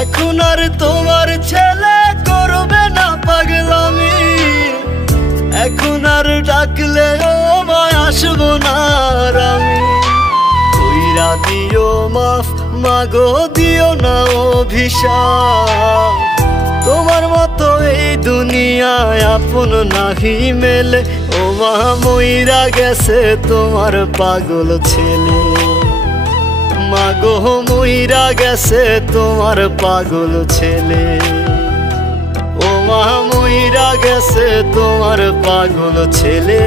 এখন আর তোমার ছেলে করবে না পাগলামি, এখন আর ডাকলে ও মায় আসবো না আর আমি। কইরা দিও মাফ মাগো, দিও না অভিশাপ। তোমার মতো এই দুনিয়ায় আপন নাহি মেলে, ও মা মইরা গেছে তোমার পাগল ছেলে। মাগো মইরা গেছে তোমার পাগল ছেলে, ও মা মইরা গেছে তোমার পাগল ছেলে।